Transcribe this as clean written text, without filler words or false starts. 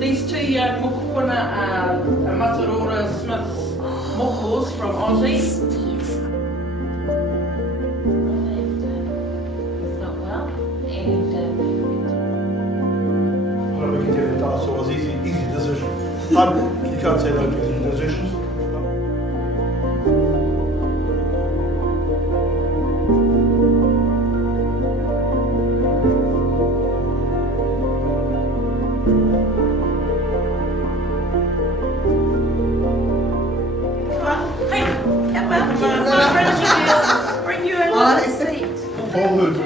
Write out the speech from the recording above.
These two mokopuna are Mataora Smith's mokos from Aussie. He's not well, and Well, we can take the task, so it was easy decision. You can't say no to easy decisions. Hey, come on, bring you in. Oh, that's Seat. Paul Hood.